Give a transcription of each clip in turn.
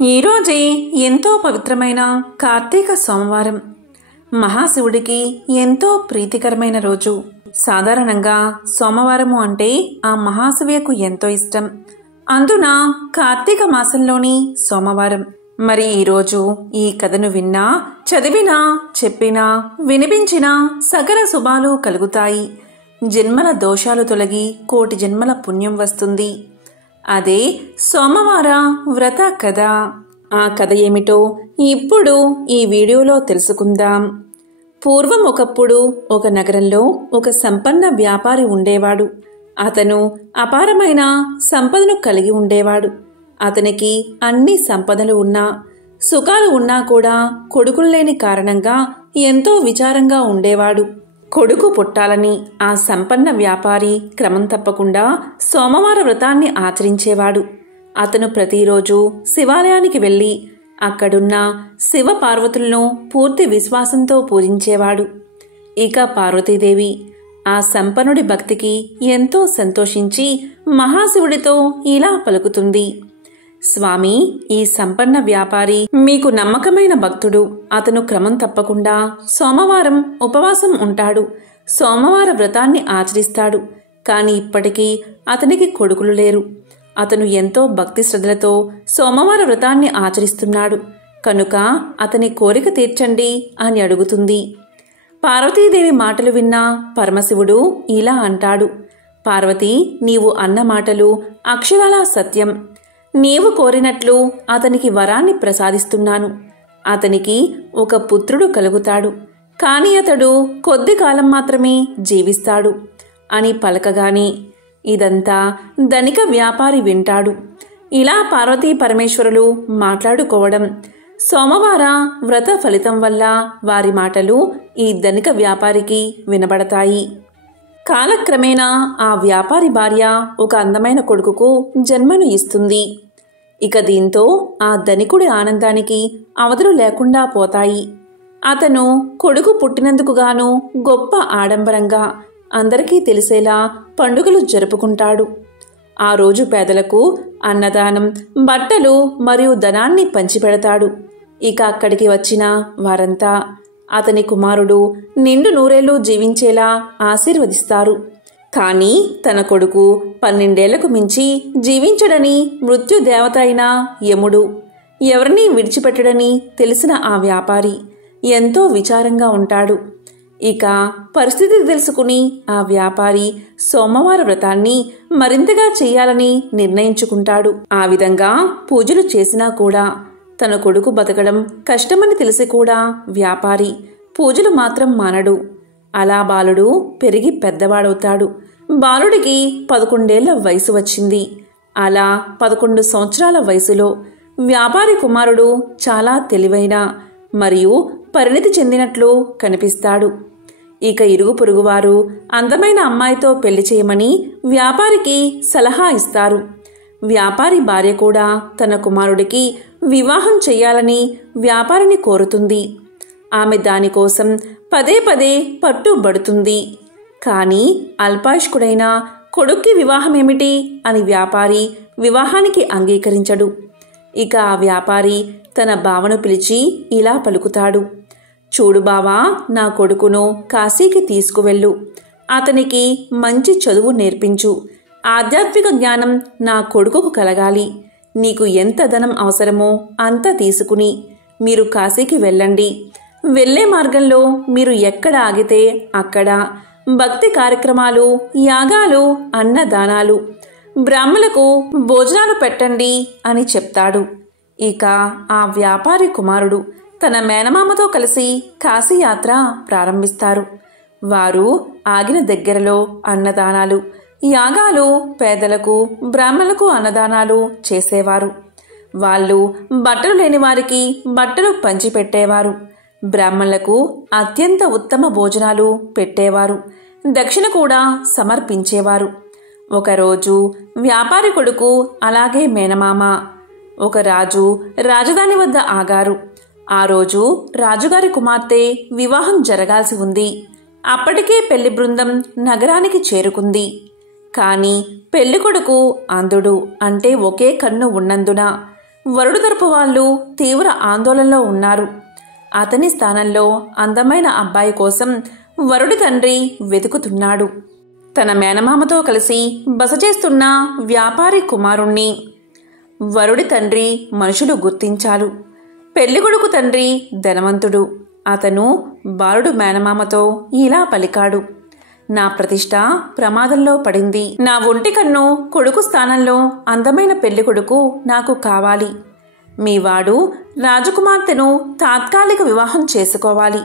ఈరోజే ఎంతో పవిత్రమైన కార్తీక సోమవారం. మహాశివుడికి ఎంతో ప్రీతికరమైన రోజు. సాధారణంగా సోమవారము అంటే ఆ మహాశివుకు ఎంతో ఇష్టం. అందున కార్తీక మాసంలోని సోమవారం. మరి ఈరోజు ఈ కథను విన్నా, చదివినా, చెప్పినా, వినిపించినా సకల శుభాలు కలుగుతాయి. జన్మల దోషాలు తొలగి కోటి జన్మల పుణ్యం వస్తుంది. అదే సోమవార వ్రత కథ. ఆ కథ ఏమిటో ఇప్పుడు ఈ వీడియోలో తెలుసుకుందాం. పూర్వం ఒకప్పుడు ఒక నగరంలో ఒక సంపన్న వ్యాపారి ఉండేవాడు. అతను అపారమైన సంపదను కలిగి ఉండేవాడు. అతనికి అన్ని సంపదలు ఉన్నా, సుఖాలు ఉన్నా కూడా కొడుకులు లేని కారణంగా ఎంతో విచారంగా ఉండేవాడు. కొడుకు పుట్టాలని ఆ సంపన్న వ్యాపారి క్రమం తప్పకుండా సోమవార వ్రతాన్ని ఆచరించేవాడు. అతను ప్రతిరోజు శివాలయానికి వెళ్లి అక్కడున్న శివ పార్వతులను పూర్తి విశ్వాసంతో పూజించేవాడు. ఇక పార్వతీదేవి ఆ సంపన్నుడి భక్తికి ఎంతో సంతోషించి మహాశివుడితో ఇలా పలుకుతుంది: స్వామి, ఈ సంపన్న వ్యాపారి మీకు నమ్మకమైన భక్తుడు. అతను క్రమం తప్పకుండా సోమవారం ఉపవాసం ఉంటాడు, సోమవార వ్రతాన్ని ఆచరిస్తాడు. కాని ఇప్పటికీ అతనికి కొడుకులు లేరు. అతను ఎంతో భక్తి శ్రద్ధలతో సోమవార వ్రతాన్ని ఆచరిస్తున్నాడు కనుక అతని కోరిక తీర్చండి అని అడుగుతుంది. పార్వతీదేవి మాటలు విన్న పరమశివుడు ఇలా అంటాడు: పార్వతి, నీవు అన్న మాటలు అక్షరాలా సత్యం. నీవు కోరినట్లు అతనికి వరాన్ని ప్రసాదిస్తున్నాను. అతనికి ఒక పుత్రుడు కలుగుతాడు. కాని అతడు కొద్ది కాలం మాత్రమే జీవిస్తాడు అని పలకగానే ఇదంతా ధనిక వ్యాపారి వింటాడు. ఇలా పార్వతీ పరమేశ్వరులు మాట్లాడుకోవడం, సోమవార వ్రత ఫలితం వల్ల వారి మాటలు ఈ ధనిక వ్యాపారికి వినబడతాయి. కాలక్రమేణా ఆ వ్యాపారి భార్య ఒక అందమైన కొడుకుకు జన్మను ఇస్తుంది. ఇక దీంతో ఆ ధనికుడి ఆనందానికి అవధులు లేకుండా పోతాయి. అతను కొడుకు పుట్టినందుకు గాను గొప్ప ఆడంబరంగా అందరికీ తెలిసేలా పండుగలు జరుపుకుంటాడు. ఆ రోజు పేదలకు అన్నదానం, బట్టలు మరియు ధనాన్ని పంచిపెడతాడు. ఇక అక్కడికి వచ్చిన వారంతా అతని కుమారుడు నిండు నూరేళ్లు జీవించేలా ఆశీర్వదిస్తారు. కాని తన కొడుకు 12 ఏళ్లకు మించి జీవించడని మృత్యుదేవత అయిన యముడు ఎవరినీ విడిచిపెట్టడని తెలిసిన ఆ వ్యాపారి ఎంతో విచారంగా ఉంటాడు. ఇక పరిస్థితి తెలుసుకుని ఆ వ్యాపారి సోమవార వ్రతాన్ని మరింతగా చేయాలని నిర్ణయించుకుంటాడు. ఆ విధంగా పూజలు చేసినా కూడా తన కొడుకు బతకడం కష్టమని తెలిసి కూడా వ్యాపారి పూజలు మాత్రం మానడు. అలా బాలుడు పెరిగి పెద్దవాడవుతాడు. బాలుడికి 11 ఏళ్ల వయసు వచ్చింది. అలా 11 సంవత్సరాల వయసులో వ్యాపారి కుమారుడు చాలా తెలివైన మరియు పరిణితి చెందినట్లు కనిపిస్తాడు. ఇక ఇరుగు పొరుగువారు అందమైన అమ్మాయితో పెళ్లి చేయమని వ్యాపారికి సలహా ఇస్తారు. వ్యాపారి భార్య కూడా తన కుమారుడికి వివాహం చెయ్యాలని వ్యాపారిని కోరుతుంది. ఆమె దానికోసం పదే పదే పట్టుబడుతుంది. కాని అల్పాయుష్కుడైన కొడుక్కి వివాహమేమిటి అని వ్యాపారి వివాహానికి అంగీకరించడు. ఇక ఆ వ్యాపారి తన బావను పిలిచి ఇలా పలుకుతాడు: చూడు బావా, నా కొడుకును కాశీకి తీసుకువెళ్ళు. అతనికి మంచి చదువు నేర్పించు. ఆధ్యాత్మిక జ్ఞానం నా కొడుకుకు కలగాలి. నీకు ఎంత ధనం అవసరమో అంత తీసుకుని మీరు కాశీకి వెళ్ళండి. వెళ్లే మార్గంలో మీరు ఎక్కడ ఆగితే అక్కడ భక్తి కార్యక్రమాలు, యాగాలు, అన్నదానాలు, బ్రాహ్మణులకు భోజనాలు పెట్టండి అని చెప్తాడు. ఇక ఆ వ్యాపారి కుమారుడు తన మేనమామతో కలిసి కాశీయాత్ర ప్రారంభిస్తారు. వారు ఆగిన దగ్గరలో అన్నదానాలు, యాగాలు, పేదలకు, బ్రాహ్మణులకు అన్నదానాలు చేసేవారు. వాళ్ళు బట్టలు లేని వారికి బట్టలు పంచిపెట్టేవారు. బ్రాహ్మణులకు అత్యంత ఉత్తమ భోజనాలు పెట్టేవారు. దక్షిణ కూడా సమర్పించేవారు. ఒకరోజు వ్యాపారి కొడుకు అలాగే మేనమామ ఒక రాజు రాజధాని వద్ద ఆగారు. ఆ రోజు రాజుగారి కుమార్తె వివాహం జరగాల్సి ఉంది. అప్పటికే పెళ్లి బృందం నగరానికి చేరుకుంది. కాని పెళ్లికొడుకు అంధుడు, అంటే ఒకే కన్ను ఉన్నందున వరుడు తరపు వాళ్ళు తీవ్ర ఆందోళనలో ఉన్నారు. అతని స్థానంలో అందమైన అబ్బాయి కోసం వరుడి తండ్రి వెతుకుతున్నాడు. తన మేనమామతో కలిసి బస చేస్తున్న వ్యాపారి కుమారుణ్ణి వరుడి తండ్రి మనుషులు గుర్తించారు. పెళ్లికొడుకు తండ్రి ధనవంతుడు. అతను బాలుడు మేనమామతో ఇలా పలికాడు: నా ప్రతిష్ట ప్రమాదంలో పడింది. నా ఒంటి కన్ను కొడుకు స్థానంలో అందమైన పెళ్లికొడుకు నాకు కావాలి. మీవాడు రాజకుమార్తెను తాత్కాలిక వివాహం చేసుకోవాలి.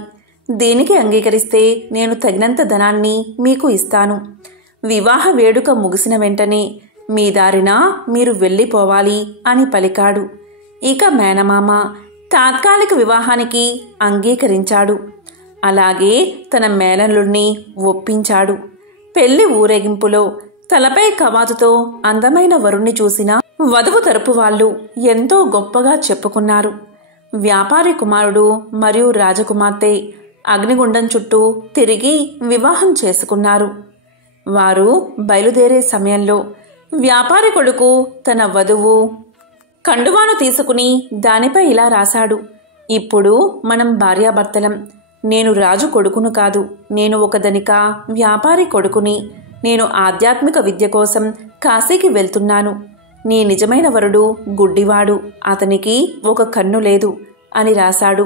దీనికి అంగీకరిస్తే నేను తగినంత ధనాన్ని మీకు ఇస్తాను. వివాహ వేడుక ముగిసిన వెంటనే మీ దారిన మీరు వెళ్ళిపోవాలి అని పలికాడు. ఇక మేనమామ తాత్కాలిక వివాహానికి అంగీకరించాడు. అలాగే తన మేనల్లుణ్ణి ఒప్పించాడు. పెళ్లి ఊరేగింపులో తలపై కవాతుతో అందమైన వరుణ్ణి చూసిన వధువు తరపు వాళ్ళు ఎంతో గొప్పగా చెప్పుకున్నారు. వ్యాపారి కుమారుడు మరియు రాజకుమార్తె అగ్నిగుండం చుట్టూ తిరిగి వివాహం చేసుకున్నారు. వారు బయలుదేరే సమయంలో వ్యాపారి కొడుకు తన వధువు కండువాను తీసుకుని దానిపై ఇలా రాశాడు: ఇప్పుడు మనం భార్యాభర్తలం. నేను రాజు కొడుకును కాదు. నేను ఒక ధనిక వ్యాపారి కొడుకుని. నేను ఆధ్యాత్మిక విద్య కోసం కాశీకి వెళ్తున్నాను. నీ నిజమైన వరుడు గుడ్డివాడు. అతనికి ఒక కన్ను లేదు అని రాశాడు.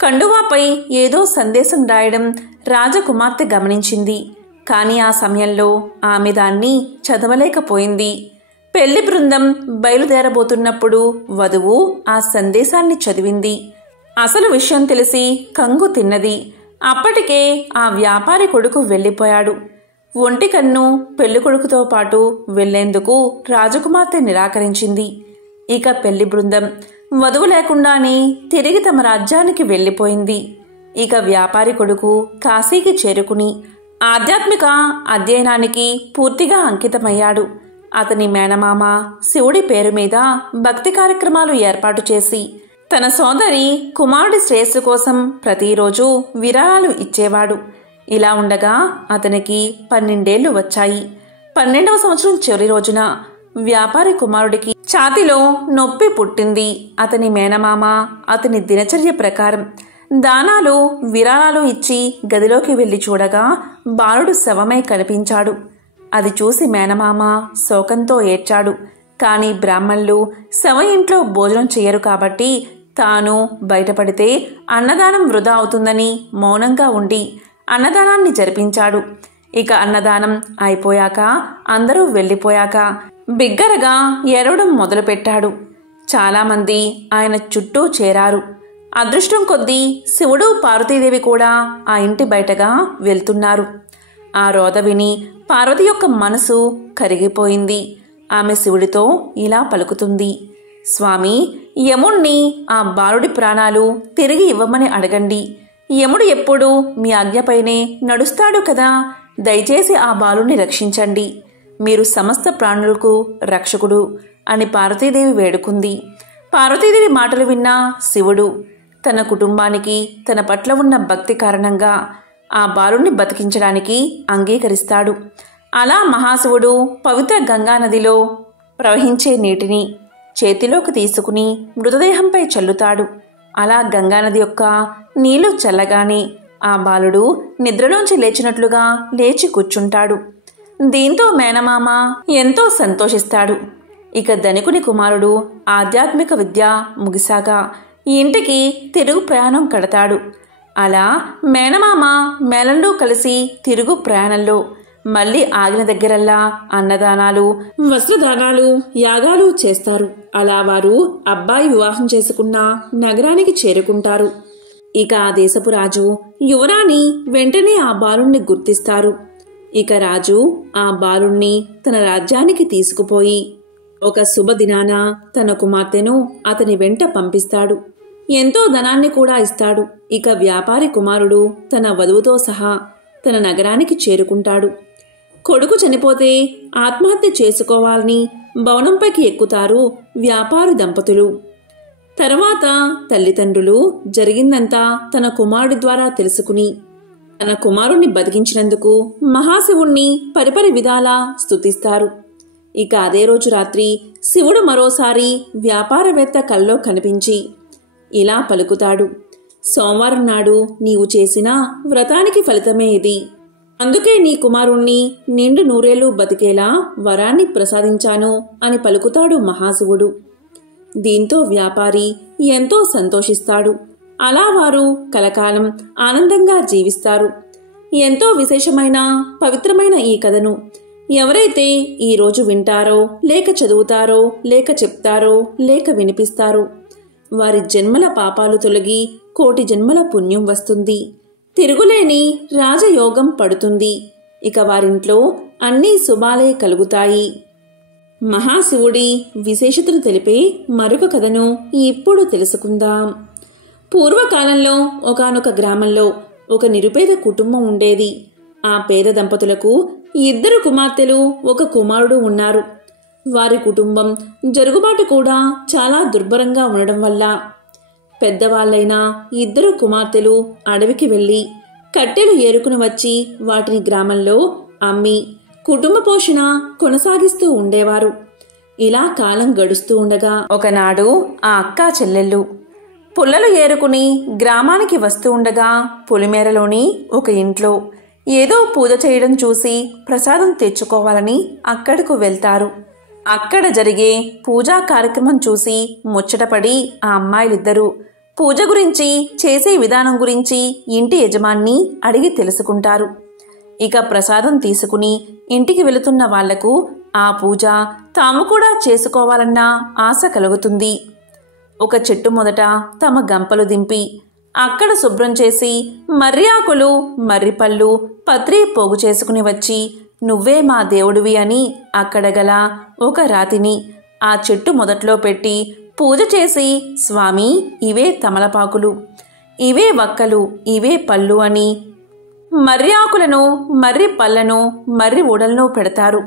కండువాపై ఏదో సందేశం రాయడం రాజకుమార్తె గమనించింది. కానీ ఆ సమయంలో ఆమె దాన్ని చదవలేకపోయింది. పెళ్లి బృందం బయలుదేరబోతున్నప్పుడు వధువు ఆ సందేశాన్ని చదివింది. అసలు విషయం తెలిసి కంగు తిన్నది. అప్పటికే ఆ వ్యాపారి కొడుకు వెళ్ళిపోయాడు. ఒంటి కన్ను పెళ్లికొడుకుతో పాటు వెళ్లేందుకు రాజకుమార్తె నిరాకరించింది. ఇక పెళ్లి బృందం వధువు లేకుండానే తిరిగి తమ రాజ్యానికి వెళ్ళిపోయింది. ఇక వ్యాపారి కొడుకు కాశీకి చేరుకుని ఆధ్యాత్మిక అధ్యయనానికి పూర్తిగా అంకితమయ్యాడు. అతని మేనమామ శివుడి పేరు మీద భక్తి కార్యక్రమాలు ఏర్పాటు చేసి తన సోదరి కుమారుడి శ్రేయస్సు కోసం ప్రతిరోజు విరాళాలు ఇచ్చేవాడు. ఇలా ఉండగా అతనికి 12 ఏళ్లు వచ్చాయి. 12వ సంవత్సరం చివరి రోజున వ్యాపారి కుమారుడికి ఛాతీలో నొప్పి పుట్టింది. అతని మేనమామ అతని దినచర్య ప్రకారం దానాలు విరాళాలు ఇచ్చి గదిలోకి వెళ్లి చూడగా బాలుడు శవమై కనిపించాడు. అది చూసి మేనమామ శోకంతో ఏడ్చాడు. కాని బ్రాహ్మణులు శవ ఇంట్లో భోజనం చేయరు కాబట్టి తాను బయటపడితే అన్నదానం వృధా అవుతుందని మౌనంగా ఉండి అన్నదానాన్ని జరిపించాడు. ఇక అన్నదానం అయిపోయాక అందరూ వెళ్ళిపోయాక బిగ్గరగా ఏడవడం మొదలుపెట్టాడు. చాలామంది ఆయన చుట్టూ చేరారు. అదృష్టం కొద్దీ శివుడు పార్వతీదేవి కూడా ఆ ఇంటి బయటగా వెళ్తున్నారు. ఆ రోద విని పార్వతి యొక్క మనసు కరిగిపోయింది. ఆమె శివుడితో ఇలా పలుకుతుంది: స్వామి, యముణ్ణి ఆ బాలుడి ప్రాణాలు తిరిగి ఇవ్వమని అడగండి. యముడు ఎప్పుడూ మీ ఆజ్ఞపైనే నడుస్తాడు కదా. దయచేసి ఆ బాలుని రక్షించండి. మీరు సమస్త ప్రాణులకు రక్షకుడు అని పార్వతీదేవి వేడుకుంది. పార్వతీదేవి మాటలు విన్న శివుడు తన కుటుంబానికి తన పట్ల ఉన్న భక్తి కారణంగా ఆ బాలుణ్ణి బతికించడానికి అంగీకరిస్తాడు. అలా మహాశివుడు పవిత్ర గంగానదిలో ప్రవహించే నీటిని చేతిలోకి తీసుకుని మృతదేహంపై చల్లుతాడు. అలా గంగానది యొక్క నీళ్లు చల్లగానే ఆ బాలుడు నిద్రలోంచి లేచినట్లుగా లేచి కూర్చుంటాడు. దీంతో మేనమామ ఎంతో సంతోషిస్తాడు. ఇక ధనికుని కుమారుడు ఆధ్యాత్మిక విద్య ముగిసాక ఇంటికి తిరుగు ప్రయాణం కడతాడు. అలా మేనమామ మేనల్లు కలిసి తిరుగు ప్రయాణంలో మళ్ళీ ఆగిన దగ్గరల్లా అన్నదానాలు, వస్త్రదానాలు, యాగాలు చేస్తారు. అలా వారు అబ్బాయి వివాహం చేసుకున్న నగరానికి చేరుకుంటారు. ఇక ఆ దేశపు రాజు యువరాణి వెంటనే ఆ బాలుణ్ణి గుర్తిస్తారు. ఇక రాజు ఆ బాలుణ్ణి తన రాజ్యానికి తీసుకుపోయి ఒక శుభదినాన తన కుమార్తెను అతని వెంట పంపిస్తాడు. ఎంతో ధనాన్ని కూడా ఇస్తాడు. ఇక వ్యాపారి కుమారుడు తన వధువుతో సహా తన నగరానికి చేరుకుంటాడు. కొడుకు చనిపోతే ఆత్మహత్య చేసుకోవాలని భవనంపైకి ఎక్కుతారు వ్యాపారి దంపతులు. తర్వాత తల్లిదండ్రులు జరిగిందంతా తన కుమారుడి ద్వారా తెలుసుకుని తన కుమారుణ్ణి బతికించినందుకు మహాశివుణ్ణి పరిపరి విధాలా స్తుతిస్తారు. ఇక అదే రోజు రాత్రి శివుడు మరోసారి వ్యాపారవేత్త కల్లో కనిపించి ఇలా పలుకుతాడు. సోమవారం నాడు నీవు చేసిన వ్రతానికి ఫలితమే ఇది. అందుకే నీ కుమారుణ్ణి నిండు నూరేళ్లు బతికేలా వరాన్ని ప్రసాదించాను అని పలుకుతాడు మహాశివుడు. దీంతో వ్యాపారి ఎంతో సంతోషిస్తాడు. అలా వారు కలకాలం ఆనందంగా జీవిస్తారు. ఎంతో విశేషమైన పవిత్రమైన ఈ కథను ఎవరైతే ఈరోజు వింటారో, లేక చదువుతారో, లేక చెప్తారో, లేక వినిపిస్తారో వారి జన్మల పాపాలు తొలగి కోటి జన్మల పుణ్యం వస్తుంది. తిరుగులేని రాజయోగం పడుతుంది. ఇక వారింట్లో అన్నీ శుభాలే కలుగుతాయి. మహాశివుడి విశేషతను తెలిపే మరొక కథను ఇప్పుడు తెలుసుకుందాం. పూర్వకాలంలో ఒకానొక గ్రామంలో ఒక నిరుపేద కుటుంబం ఉండేది. ఆ పేద దంపతులకు 2 కుమార్తెలు, 1 కుమారుడు ఉన్నారు. వారి కుటుంబం జరుగుబాటు కూడా చాలా దుర్భరంగా ఉండడం వల్ల పెద్దవాళ్లైన 2 కుమార్తెలు అడవికి వెళ్లి కట్టెలు ఏరుకుని వచ్చి వాటిని గ్రామంలో అమ్మి కుటుంబ పోషణ కొనసాగిస్తూ ఉండేవారు. ఇలా కాలం గడుస్తూ ఉండగా ఒకనాడు ఆ అక్కా చెల్లెళ్ళు పుల్లలు ఏరుకుని గ్రామానికి వస్తూ ఉండగా పొలిమేరలోని ఒక ఇంట్లో ఏదో పూజ చేయడం చూసి ప్రసాదం తెచ్చుకోవాలని అక్కడకు వెళ్తారు. అక్కడ జరిగే పూజా కార్యక్రమం చూసి ముచ్చటపడి ఆ అమ్మాయిలిద్దరూ పూజ గురించి, చేసే విధానం గురించి ఇంటి యజమాన్ని అడిగి తెలుసుకుంటారు. ఇక ప్రసాదం తీసుకుని ఇంటికి వెళుతున్న వాళ్లకు ఆ పూజ తాము కూడా చేసుకోవాలన్న ఆశ కలుగుతుంది. ఒక చెట్టు మొదట తమ గంపలు దింపి అక్కడ శుభ్రం చేసి మర్రి ఆకులు, మర్రిపళ్ళు, పత్రి పోగు చేసుకుని వచ్చి నువ్వే మా దేవుడివి అని అక్కడ గల ఒక రాతిని ఆ చెట్టు మొదట్లో పెట్టి పూజ చేసి స్వామి ఇవే తమలపాకులు, ఇవే వక్కలు, ఇవే పళ్ళు అని మర్రి ఆకులను, మర్రి పళ్ళను, మర్రి ఊడలను పెడతారు.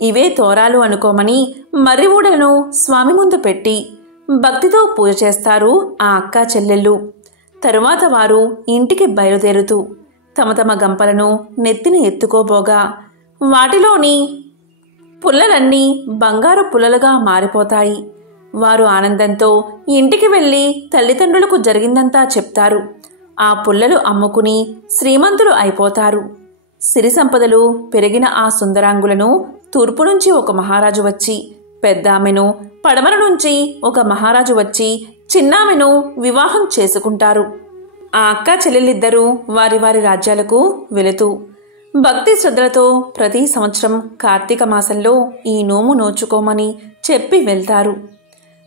ఇవే తోరాలు అనుకోమని మర్రి ఊడలను స్వామి ముందు పెట్టి భక్తితో పూజ చేస్తారు ఆ అక్కా చెల్లెళ్ళు. తరువాత వారు ఇంటికి బయలుదేరుతూ తమ తమ గంపలను నెత్తిన ఎత్తుకోబోగా వాటిలోని పుల్లలన్నీ బంగారు పుల్లలుగా మారిపోతాయి. వారు ఆనందంతో ఇంటికి వెళ్ళి తల్లిదండ్రులకు జరిగిందంతా చెప్తారు. ఆ పుల్లలు అమ్ముకుని శ్రీమంతులు అయిపోతారు. సిరి సంపదలు పెరిగిన ఆ సుందరాంగులను తూర్పు నుంచి ఒక మహారాజు వచ్చి, పెద్దామెను పడమర నుంచి ఒక మహారాజు వచ్చి చిన్నామెను వివాహం చేసుకుంటారు. ఆ అక్కా చెల్లెలిద్దరూ వారి వారి రాజ్యాలకు వెళుతూ భక్తి శ్రద్ధలతో ప్రతి సంవత్సరం కార్తీక మాసంలో ఈ నోము నోచుకోమని చెప్పి వెళ్తారు.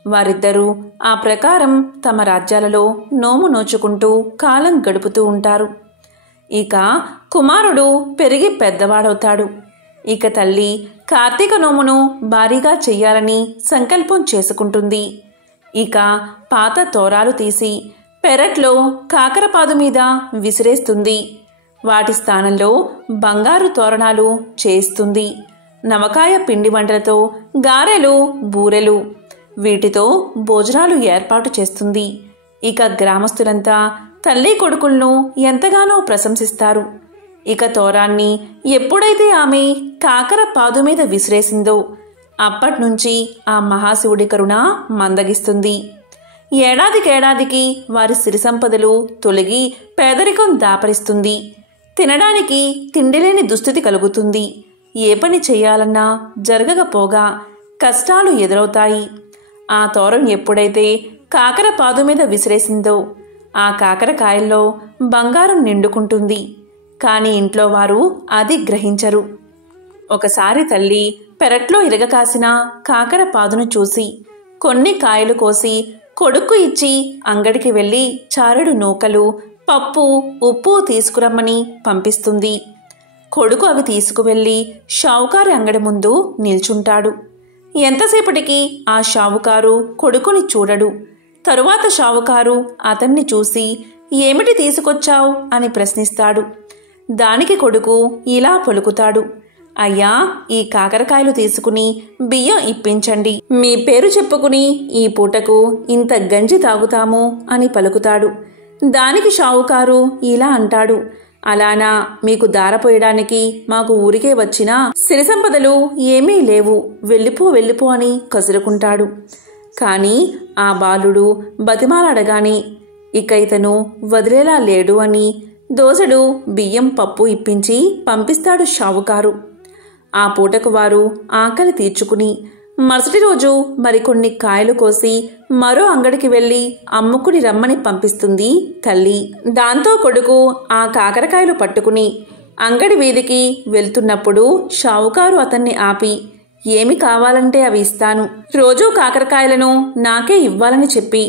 వారిద్దరూ ఆ ప్రకారం తమ రాజ్యాలలో నోము నోచుకుంటూ కాలం గడుపుతూ ఉంటారు. ఇక కుమారుడు పెరిగి పెద్దవాడవుతాడు. ఇక తల్లి కార్తీక నోమును భారీగా చెయ్యాలని సంకల్పం చేసుకుంటుంది. ఇక పాత తోరాలు తీసి పెరట్లో కాకరపాదు మీద విసిరేస్తుంది. వాటి స్థానంలో బంగారు తోరణాలు చేస్తుంది. నవకాయ పిండి వంటలతో గారెలు, బూరెలు వీటితో భోజనాలు ఏర్పాటు చేస్తుంది. ఇక గ్రామస్తులంతా తల్లి కొడుకులను ఎంతగానో ప్రశంసిస్తారు. ఇక తోరాన్ని ఎప్పుడైతే ఆమె కాకర పాదు మీద విసిరేసిందో అప్పట్నుంచి ఆ మహాశివుడి కరుణ మందగిస్తుంది. ఏడాదికేడాదికి వారి సిరి సంపదలు తొలగి పేదరికం దాపరిస్తుంది. తినడానికి తిండిలేని దుస్థితి కలుగుతుంది. ఏ పని చెయ్యాలన్నా జరగకపోగా కష్టాలు ఎదురవుతాయి. ఆ తోరం ఎప్పుడైతే కాకర పాదు మీద విసిరేసిందో ఆ కాకరకాయల్లో బంగారం నిండుకుంటుంది. కాని ఇంట్లో వారు అది గ్రహించరు. ఒకసారి తల్లి పెరట్లో ఇరగకాసిన కాకర పాదును చూసి కొన్ని కాయలు కోసి కొడుకు ఇచ్చి అంగడికి వెళ్ళి చారెడు నూకలు, పప్పు, ఉప్పు తీసుకురమ్మని పంపిస్తుంది. కొడుకు అవి తీసుకువెళ్ళి షావుకారు అంగడి ముందు నిల్చుంటాడు. ఎంతసేపటికి ఆ షావుకారు కొడుకుని చూడడు. తరువాత షావుకారు అతన్ని చూసి ఏమిటి తీసుకొచ్చావు అని ప్రశ్నిస్తాడు. దానికి కొడుకు ఇలా పలుకుతాడు, అయ్యా ఈ కాకరకాయలు తీసుకుని బియ్యం ఇప్పించండి. మీ పేరు చెప్పుకుని ఈ పూటకు ఇంత గంజి తాగుతాము అని పలుకుతాడు. దానికి షావుకారు ఇలా అంటాడు, అలానా మీకు దారపోయడానికి మాకు ఊరికే వచ్చినా సిరి సంపదలు ఏమీ లేవు, వెళ్ళిపో అని కసురుకుంటాడు. కాని ఆ బాలుడు బతిమాలాడగానే ఇక ఇతను వదిలేలా లేడు అని దోసెడు బియ్యం పప్పు ఇప్పించి పంపిస్తాడు షావుకారు. ఆ పూటకు వారు ఆకలి తీర్చుకుని మరుసటి రోజు మరికొన్ని కాయలు కోసి మరో అంగడికి వెళ్లి అమ్ముకుని రమ్మని పంపిస్తుంది తల్లి. దాంతో కొడుకు ఆ కాకరకాయలు పట్టుకుని అంగడి వీధికి వెళ్తున్నప్పుడు షావుకారు అతన్ని ఆపి, ఏమి కావాలంటే అవి ఇస్తాను, రోజూ కాకరకాయలను నాకే ఇవ్వాలని చెప్పి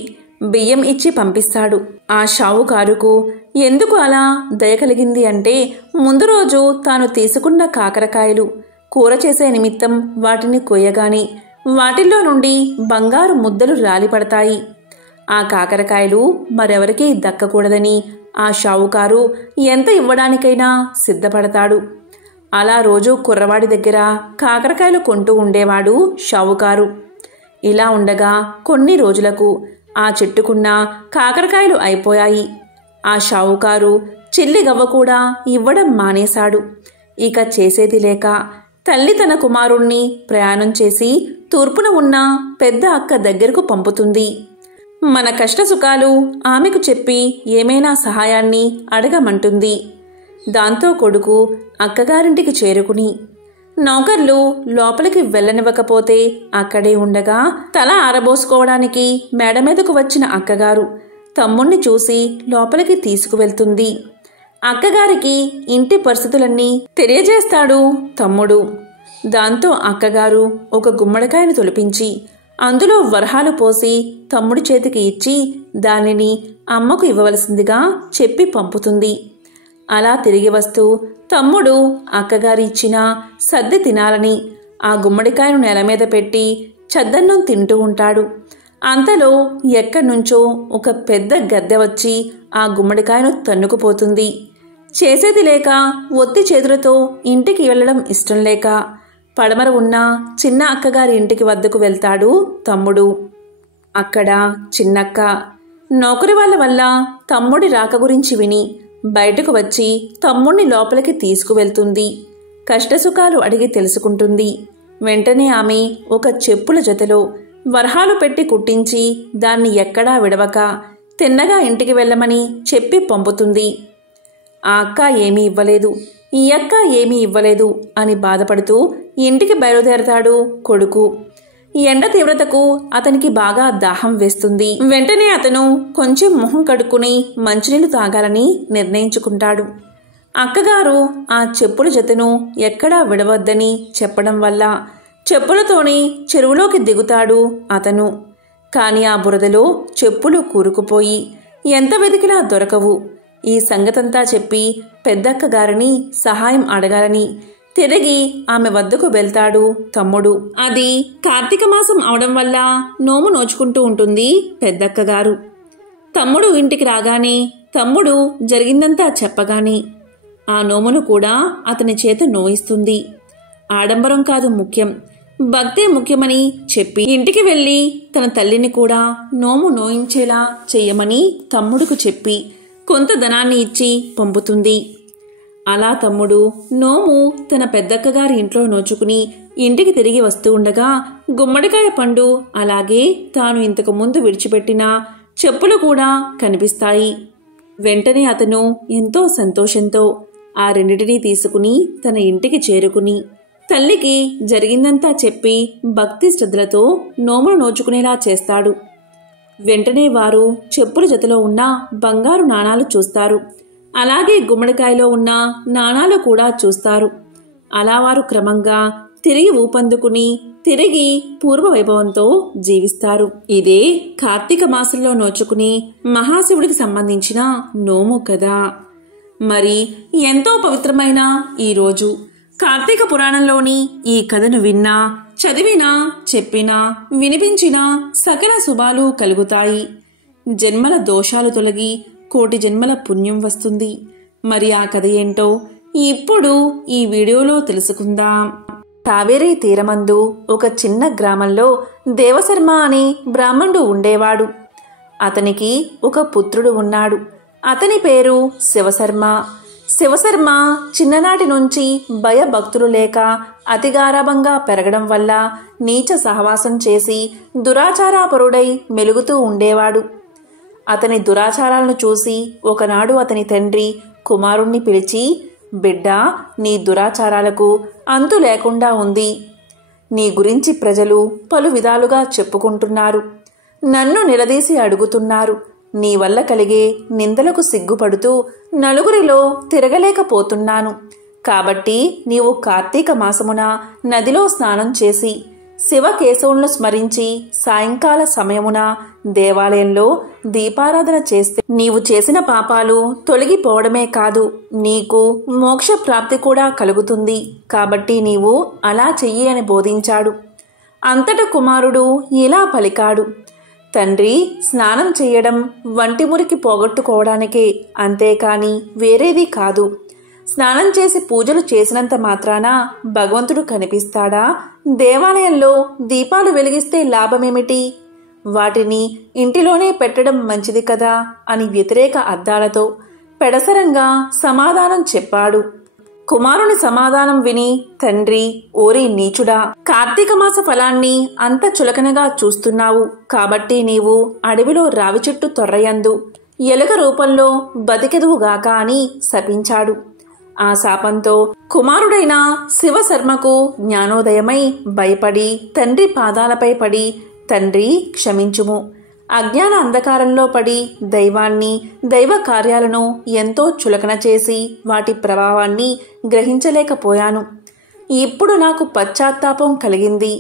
బియ్యం ఇచ్చి పంపిస్తాడు. ఆ షావుకారుకు ఎందుకు అలా దయ కలిగింది అంటే, ముందు రోజు తాను తీసుకున్న కాకరకాయలు కూర చేసే నిమిత్తం వాటిని కొయ్యగానే వాటిల్లో నుండి బంగారు ముద్దలు రాలిపడతాయి. ఆ కాకరకాయలు మరెవరికీ దక్కకూడదని ఆ షావుకారు ఎంత ఇవ్వడానికైనా సిద్ధపడతాడు. అలా రోజూ కుర్రవాడి దగ్గర కాకరకాయలు కొంటూ ఉండేవాడు షావుకారు. ఇలా ఉండగా కొన్ని రోజులకు ఆ చెట్టుకున్న కాకరకాయలు అయిపోయాయి. ఆ షావుకారు చిల్లిగవ్వ కూడా ఇవ్వడం మానేశాడు. ఇక చేసేది లేక తల్లి తన కుమారుణ్ణి ప్రయాణం చేసి తూర్పున ఉన్న పెద్ద అక్క దగ్గరకు పంపుతుంది. మన కష్టసుఖాలు ఆమెకు చెప్పి ఏమైనా సహాయాన్ని అడగమంటుంది. దాంతో కొడుకు అక్కగారింటికి చేరుకుని నౌకర్లు లోపలికి వెళ్ళనివ్వకపోతే అక్కడే ఉండగా తల ఆరబోసుకోవడానికి మేడ మీదకు వచ్చిన అక్కగారు తమ్ముణ్ణి చూసి లోపలికి తీసుకువెళ్తుంది. అక్కగారికి ఇంటి పరిస్థితులన్నీ తెలియజేస్తాడు తమ్ముడు. దాంతో అక్కగారు ఒక గుమ్మడికాయను తొలిపించి అందులో వరహాలు పోసి తమ్ముడి చేతికి ఇచ్చి దానిని అమ్మకు ఇవ్వవలసిందిగా చెప్పి పంపుతుంది. అలా తిరిగి వస్తూ తమ్ముడు అక్కగారి ఇచ్చిన సద్ది తినాలని ఆ గుమ్మడికాయను నేల మీద పెట్టి చద్దన్నం తింటూ ఉంటాడు. అంతలో ఎక్కడ్నుంచో ఒక పెద్ద గద్దె వచ్చి ఆ గుమ్మడికాయను తన్నుకుపోతుంది. చేసేది లేక ఒత్తి చేతులతో ఇంటికి వెళ్లడం ఇష్టం లేక పడమర ఉన్న చిన్న అక్కగారి ఇంటికి వద్దకు వెళ్తాడు తమ్ముడు. అక్కడ చిన్నక్క నౌకరి వాళ్ళ వల్ల తమ్ముడి రాక గురించి విని బయటకు వచ్చి తమ్ముణ్ణి లోపలికి తీసుకువెళ్తుంది. కష్టసుఖాలు అడిగి తెలుసుకుంటుంది. వెంటనే ఆమె ఒక చెప్పుల జతలో వరహాలు పెట్టి కుట్టించి దాన్ని ఎక్కడా విడవక తిన్నగా ఇంటికి వెళ్ళమని చెప్పి పంపుతుంది. ఆ అక్క ఏమీ ఇవ్వలేదు, ఈ అక్క ఏమీ ఇవ్వలేదు అని బాధపడుతూ ఇంటికి బయలుదేరతాడు కొడుకు. ఎండ తీవ్రతకు అతనికి బాగా దాహం వేస్తుంది. వెంటనే అతను కొంచెం మొహం కడుక్కుని మంచినీళ్లు తాగాలని నిర్ణయించుకుంటాడు. అక్కగారు ఆ చెప్పుల జతను ఎక్కడా విడవద్దని చెప్పడం వల్ల చెప్పులతోనే చెరువులోకి దిగుతాడు అతను. కాని ఆ బురదలో చెప్పులు కూరుకుపోయి ఎంత వెతికినా దొరకవు. ఈ సంగతంతా చెప్పి పెద్దక్కగారిని సహాయం అడగాలని తిరిగి ఆమె వద్దకు వెళ్తాడు తమ్ముడు. అది కార్తీక మాసం అవడం వల్ల నోము నోచుకుంటూ ఉంటుంది పెద్దక్కగారు. తమ్ముడు ఇంటికి రాగానే తమ్ముడు జరిగిందంతా చెప్పగానే ఆ నోమును కూడా అతని చేత నోయిస్తుంది. ఆడంబరం కాదు ముఖ్యం, భక్తే ముఖ్యమని చెప్పి ఇంటికి వెళ్ళి తన తల్లిని కూడా నోము నోయించేలా చెయ్యమని తమ్ముడుకు చెప్పి కొంత ధనాన్ని ఇచ్చి పంపుతుంది. అలా తమ్ముడు నోము తన పెద్దక్కగారి ఇంట్లో నోచుకుని ఇంటికి తిరిగి వస్తూ ఉండగా గుమ్మడికాయ పండు అలాగే తాను ఇంతకు ముందు విడిచిపెట్టిన చెప్పులు కూడా కనిపిస్తాయి. వెంటనే అతను ఎంతో సంతోషంతో ఆ రెండిటినీ తీసుకుని తన ఇంటికి చేరుకుని తల్లికి జరిగిందంతా చెప్పి భక్తి శ్రద్ధలతో నోమును నోచుకునేలా చేస్తాడు. వెంటనే వారు చెప్పుల జతలో ఉన్న బంగారు నాణాలు చూస్తారు. అలాగే గుమ్మడికాయలో ఉన్న నాణాలు కూడా చూస్తారు. అలా వారు క్రమంగా తిరిగి ఊపందుకుని తిరిగి పూర్వ వైభవంతో జీవిస్తారు. ఇదే కార్తీక మాసంలో నోచుకుని మహాశివుడికి సంబంధించిన నోము కదా. మరి ఎంతో పవిత్రమైన ఈ రోజు కార్తీక పురాణంలోని ఈ కథను విన్నా, చదివినా, చెప్పినా, వినిపించినా సకల శుభాలు కలుగుతాయి. జన్మల దోషాలు తొలగి కోటి జన్మల పుణ్యం వస్తుంది. మరి ఆ కథ ఏంటో ఇప్పుడు ఈ వీడియోలో తెలుసుకుందాం. కావేరీ తీరమందు ఒక చిన్న గ్రామంలో దేవశర్మ అనే బ్రాహ్మణుడు ఉండేవాడు. అతనికి ఒక పుత్రుడు ఉన్నాడు. అతని పేరు శివశర్మ. శివశర్మ చిన్ననాటి నుంచి భయభక్తులు లేక అతిగారాభంగా పెరగడం వల్ల నీచ సహవాసం చేసి దురాచారపరుడై మెలుగుతూ ఉండేవాడు. అతని దురాచారాలను చూసి ఒకనాడు అతని తండ్రి కుమారుణ్ణి పిలిచి, బిడ్డా, నీ దురాచారాలకు అంతు లేకుండా ఉంది. నీ గురించి ప్రజలు పలు విధాలుగా చెప్పుకుంటున్నారు. నన్ను నిలదీసి అడుగుతున్నారు. నీ వల్ల కలిగే నిందలకు సిగ్గుపడుతూ నలుగురిలో తిరగలేకపోతున్నాను. కాబట్టి నీవు కార్తీక మాసమున నదిలో స్నానం చేసి శివకేశవులను స్మరించి సాయంకాల సమయమున దేవాలయంలో దీపారాధన చేస్తే నీవు చేసిన పాపాలు తొలగిపోవడమే కాదు, నీకు మోక్ష ప్రాప్తి కూడా కలుగుతుంది. కాబట్టి నీవు అలా చెయ్యి అని బోధించాడు. అంతట కుమారుడు ఇలా పలికాడు, తండ్రి, స్నానం చేయడం వంటి మురికి పోగొట్టుకోవడానికే, అంతేకాని వేరేది కాదు. స్నానం చేసి పూజలు చేసినంత మాత్రాన భగవంతుడు కనిపిస్తాడా? దేవాలయంలో దీపాలు వెలిగిస్తే లాభమేమిటి? వాటిని ఇంటిలోనే పెట్టడం మంచిది కదా అని వ్యతిరేక అర్థాలతో పెడసరంగా సమాధానం చెప్పాడు. కుమారుని సమాధానం విని తండ్రి, ఓరి నీచుడా, కార్తీక మాస ఫలాన్ని అంత చులకనగా చూస్తున్నావు. కాబట్టి నీవు అడవిలో రావి చెట్టు తొర్రయందు ఎలుక రూపంలో బతికెదువుగాక అని శపించాడు. ఆ శాపంతో కుమారుడైన శివశర్మకు జ్ఞానోదయమై భయపడి తండ్రి పాదాలపై పడి, తండ్రి క్షమించుము. అజ్ఞాన అంధకారంలో పడి దైవాన్ని, దైవ కార్యాలను ఎంతో చులకన చేసి వాటి ప్రభావాన్ని గ్రహించలేకపోయాను. ఇప్పుడు నాకు పశ్చాత్తాపం కలిగింది.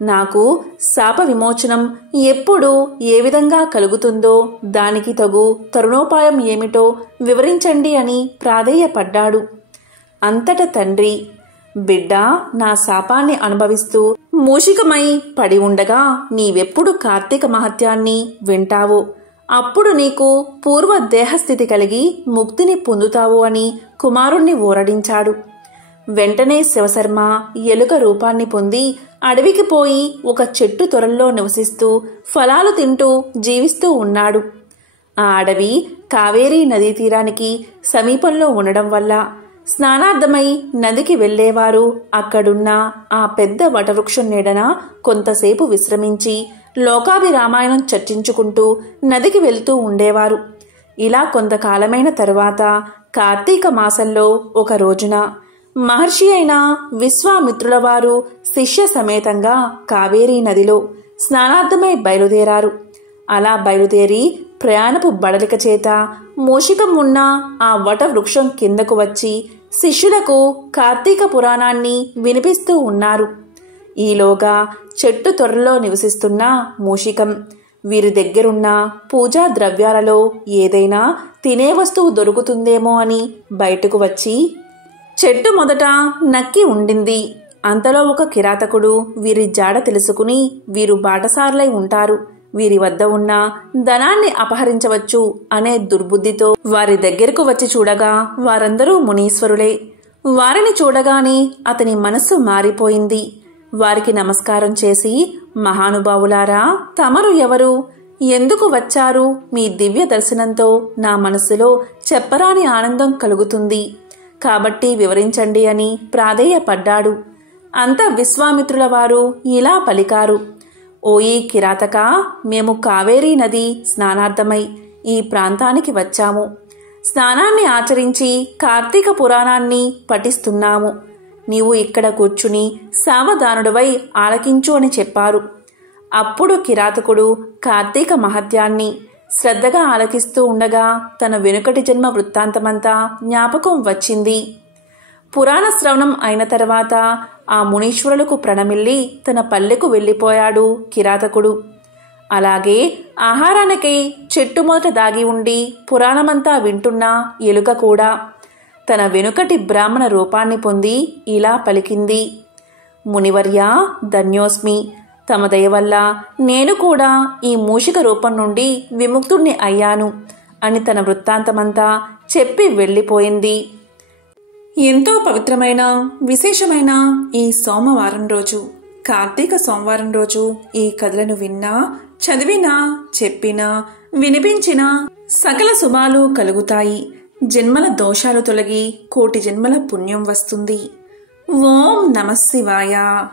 నాకు శాప విమోచనం ఎప్పుడు ఏ విధంగా కలుగుతుందో దానికి తగు తరుణోపాయం ఏమిటో వివరించండి అని ప్రాధేయపడ్డాడు. అంతట తండ్రి, బిడ్డా, నా శాపాన్ని అనుభవిస్తూ మూషికమై పడి ఉండగా నీవెప్పుడు కార్తీక మహత్యాన్ని వింటావో అప్పుడు నీకు పూర్వ దేహస్థితి కలిగి ముక్తిని పొందుతావు అని కుమారుణ్ణి ఊరడించాడు. వెంటనే శివశర్మ ఎలుక రూపాన్ని పొంది అడవికి పోయి ఒక చెట్టు తొరల్లో నివసిస్తూ ఫలాలు తింటూ జీవిస్తూ ఉన్నాడు. ఆ అడవి కావేరీ నదీ తీరానికి సమీపంలో ఉండడం వల్ల స్నానార్థమై నదికి వెళ్లేవారు అక్కడున్న ఆ పెద్ద వటవృక్షం నీడన కొంతసేపు విశ్రమించి లోకాభిరామాయణం చర్చించుకుంటూ నదికి వెళ్తూ ఉండేవారు. ఇలా కొంతకాలమైన తరువాత కార్తీక మాసంలో ఒక రోజున మహర్షి అయిన విశ్వామిత్రుల వారు శిష్య సమేతంగా కావేరీ నదిలో స్నానార్థమై బయలుదేరారు. అలా బయలుదేరి ప్రయాణపు బడలిక చేత మూషికం ఉన్న ఆ వట వృక్షం కిందకు వచ్చి శిష్యులకు కార్తీక పురాణాన్ని వినిపిస్తూ ఉన్నారు. ఈలోగా చెట్టు తొర్రలో నివసిస్తున్న మూషికం వీరి దగ్గరున్న పూజా ద్రవ్యాలలో ఏదైనా తినే వస్తువు దొరుకుతుందేమో అని బయటకు వచ్చి చెట్టు మొదట నక్కి ఉండింది. అంతలో ఒక కిరాతకుడు వీరి జాడ తెలుసుకుని వీరు బాటసారులై ఉంటారు, వీరి వద్ద ఉన్న ధనాన్ని అపహరించవచ్చు అనే దుర్బుద్ధితో వారి దగ్గరకు వచ్చి చూడగా వారందరూ మునీశ్వరులే. వారిని చూడగానే అతని మనస్సు మారిపోయింది. వారికి నమస్కారం చేసి, మహానుభావులారా, తమరు ఎవరు? ఎందుకు వచ్చారు? మీ దివ్య దర్శనంతో నా మనస్సులో చెప్పరాని ఆనందం కలుగుతుంది. కాబట్టి వివరించండి అని ప్రాధేయపడ్డాడు. అంత విశ్వామిత్రుల వారు ఇలా పలికారు, ఓయి కిరాతక, మేము కావేరీ నది స్నానార్థమై ఈ ప్రాంతానికి వచ్చాము. స్నానాన్ని ఆచరించి కార్తీక పురాణాన్ని పఠిస్తున్నాము. నీవు ఇక్కడ కూర్చుని సావధానుడివై ఆలకించు అని చెప్పారు. అప్పుడు కిరాతకుడు కార్తీక మహత్యాన్ని శ్రద్ధగా ఆలకిస్తూ ఉండగా తన వెనుకటి జన్మ వృత్తాంతమంతా జ్ఞాపకం వచ్చింది. పురాణ శ్రవణం అయిన తర్వాత ఆ మునీశ్వరులకు ప్రణమిల్లి తన పల్లెకు వెళ్ళిపోయాడు కిరాతకుడు. అలాగే ఆహారానికై చెట్టు మొదట దాగి ఉండి పురాణమంతా వింటున్న ఎలుక కూడా తన వెనుకటి బ్రాహ్మణ రూపాన్ని పొంది ఇలా పలికింది, మునివర్య, ధన్యోస్మి. తమ దయ వల్ల నేను కూడా ఈ మూషిక రూపం నుండి విముక్తుణ్ణి అయ్యాను అని తన వృత్తాంతమంతా చెప్పి వెళ్ళిపోయింది. ఎంతో పవిత్రమైన విశేషమైన ఈ సోమవారం రోజు, కార్తీక సోమవారం రోజు ఈ కథలను విన్నా, చదివినా, చెప్పినా, వినిపించినా సకల శుభాలు కలుగుతాయి. జన్మల దోషాలు తొలగి కోటి జన్మల పుణ్యం వస్తుంది. ఓం నమః శివాయ.